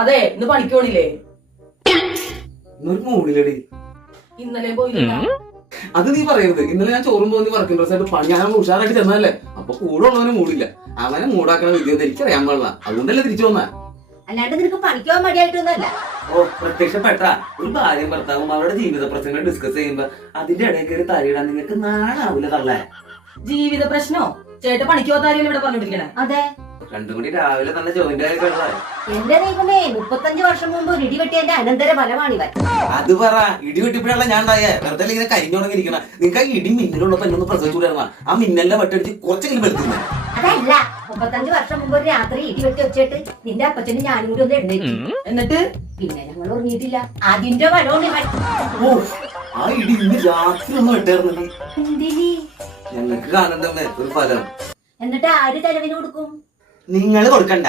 അതെ ഇന്ന് പണിക്കോണില്ലേ? ഇന്നൊരു മൂടിലടി. ഇന്നലെ പോയില്ല. അത് നീ പറയരുത്. ഇന്നലെ ഞാൻ ചോറും തോന്നി വർക്കിംഗ് ഡ്രസ് ആയിട്ട് പണി ഞാൻ ഉഷാറായിട്ട് ചെന്നതല്ലേ. അപ്പൊ കൂടെ ഉള്ളവന് മൂടില്ല. അവനെ മൂടാക്കണ വിദ്യ എനിക്കറിയാൻ പാടില്ല. അതുകൊണ്ടല്ലേ തിരിച്ചു വന്ന. അല്ലാണ്ട് നിനക്ക് പണിക്കുവാൻ മടിയായിട്ടൊന്നുമല്ല. ഓ പ്രത്യക്ഷപ്പെട്ട ഒരു ഭാര്യയും ഭർത്താവും അവരുടെ ജീവിത പ്രശ്നങ്ങൾ ഡിസ്കസ് ചെയ്യുമ്പോ അതിന്റെ ഇടയിൽ കയറി തലയിടാൻ നിങ്ങൾക്ക് നാണാവൂല തള്ളേ. ജീവിത പ്രശ്നോ? ചേട്ടൻ പണിക്ക് പോകാൻ ഇവിടെ പറഞ്ഞോണ്ടിരിക്കണേ. അതെ, രണ്ടും കൂടി രാവിലെ തന്നെ ജോയിന്റ് ആയി കിടന്നാ. എന്റെ ദൈവമേ, 35 വർഷം മുമ്പ് ഒരു ഇടിവെട്ടിയതിന്റെ അനന്തര ഫലമാണിവൻ. അത് പറ. ഇടി വെട്ടിപ്പോഴല്ല ഞാൻ ഉണ്ടായേ. വെറുതെ ഇങ്ങനെ കരിഞ്ഞുണങ്ങിയിരിക്കണം. നിങ്ങൾക്ക് ആ ഇടി മിന്നലുള്ളപ്പോ എന്നൊന്ന് പ്രസവിച്ചുകൂടായിരുന്ന ആ മിന്നലിന്റെ വട്ടടിച്ച് കുറച്ചെങ്കിലും വരുത്തുന്നേ. അതല്ല, 35 വർഷം മുമ്പ് ഒരു രാത്രി ഇടിവെട്ടി വെച്ചിട്ട് നിന്റെ അപ്പച്ചനും ഞാനും കൂടി ഒന്ന് എഴുന്നേറ്റു. എന്നിട്ട് പിന്നെ ഞങ്ങൾ ഉറങ്ങിയിട്ടില്ല. അതിന്റെ ഫലമാണ് ഇവൻ. ഓ ആ ഇടി ഇന്ന് രാത്രി ഒന്നും വെട്ടായിരുന്നു. എന്തിനി? ഞങ്ങൾക്ക് കാണണ്ടേ ഒരു ഫലം. എന്നിട്ട് ആര് ചെലവിന് കൊടുക്കും? നിങ്ങൾ കൊടുക്കണ്ട.